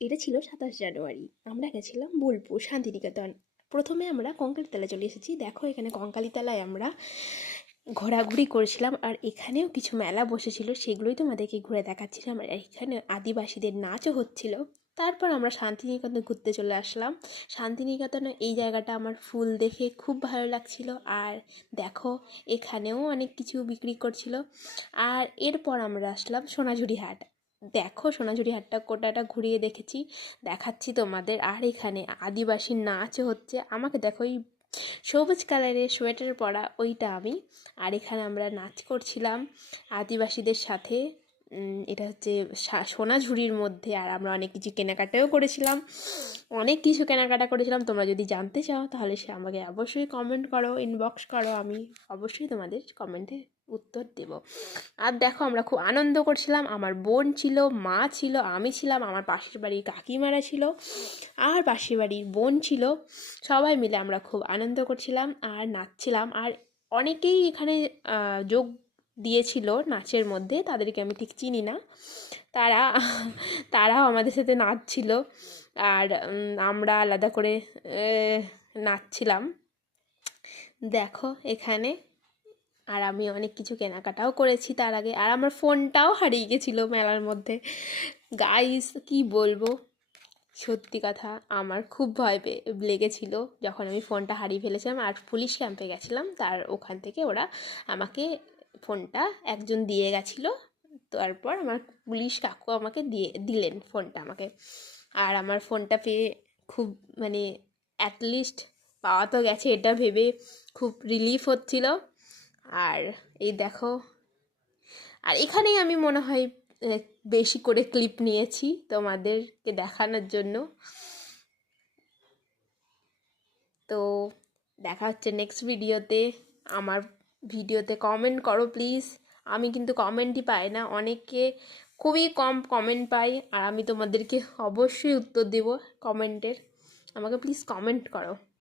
এটা ছিল 27 জানুয়ারি। আমরা গেছিলাম বোলপুর শান্তিনিকেতন। প্রথমে আমরা কঙ্কালীতলা চলে এসেছি। দেখো এখানে কঙ্কালীতলায় আমরা ঘোরাঘুরি করেছিলাম, আর এখানেও কিছু মেলা বসেছিল, সেগুলোই তোমাদেরকে ঘুরে দেখাচ্ছিলাম। আর এখানে আদিবাসীদের নাচও হচ্ছিল। তারপর আমরা শান্তিনিকেতন ঘুরতে চলে আসলাম। শান্তিনিকেতনে এই জায়গাটা আমার ফুল দেখে খুব ভালো লাগছিল। আর দেখো এখানেও অনেক কিছু বিক্রি করছিল। আর এরপর আমরা আসলাম সোনাঝুরি হাট। দেখো সোনাঝুরি হাটটা কোটাটা ঘুরিয়ে দেখেছি, দেখাচ্ছি তোমাদের। আর এখানে আদিবাসী নাচও হচ্ছে। আমাকে দেখো এই সবুজ কালারের সোয়েটার পরা ওইটা আমি। আর এখানে আমরা নাচ করছিলাম আদিবাসীদের সাথে। এটা হচ্ছে সোনাঝুরির মধ্যে। আর আমরা অনেক কিছু কেনাকাটাও করেছিলাম, অনেক কিছু কেনাকাটা করেছিলাম। তোমরা যদি জানতে চাও তাহলে সে আমাকে অবশ্যই কমেন্ট করো, ইনবক্স করো, আমি অবশ্যই তোমাদের কমেন্টে উত্তর দেব। আর দেখো আমরা খুব আনন্দ করছিলাম। আমার বোন ছিল, মা ছিল, আমি ছিলাম, আমার পাশের বাড়ির কাকিমারা ছিল, আর পাশের বাড়ির বোন ছিল। সবাই মিলে আমরা খুব আনন্দ করছিলাম আর নাচছিলাম। আর অনেকেই এখানে যোগ দিয়েছিল নাচের মধ্যে, তাদেরকে আমি ঠিক চিনি না। তারা তারাও আমাদের সাথে নাচছিল। আর আমরা আলাদা করে নাচছিলাম। দেখো এখানে। আর আমি অনেক কিছু কেনাকাটাও করেছি তার আগে। আর আমার ফোনটাও হারিয়ে গেছিলো মেলার মধ্যে। গাইস কি বলবো, সত্যি কথা আমার খুব ভয় লেগেছিল যখন আমি ফোনটা হারিয়ে ফেলেছিলাম। আর পুলিশ ক্যাম্পে গেছিলাম, তার ওখান থেকে ওরা আমাকে ফোনটা একজন দিয়ে গেছিলো। তারপর আমার পুলিশ কাকু আমাকে দিলেন ফোনটা আমাকে। আর আমার ফোনটা পেয়ে খুব মানে অ্যাটলিস্ট পাওয়া তো গেছে এটা ভেবে খুব রিলিফ হচ্ছিল। আর এই দেখো, আর এখানেই আমি মনে হয় বেশি করে ক্লিপ নিয়েছি তোমাদেরকে দেখানোর জন্য। তো দেখা হচ্ছে নেক্সট ভিডিওতে। আমার ভিডিওতে কমেন্ট করো প্লিজ। আমি কিন্তু কমেন্টই পাই না, অনেকে খুবই কম কমেন্ট পাই। আর আমি তোমাদেরকে অবশ্যই উত্তর দেব কমেন্টের। আমাকে প্লিজ কমেন্ট করো।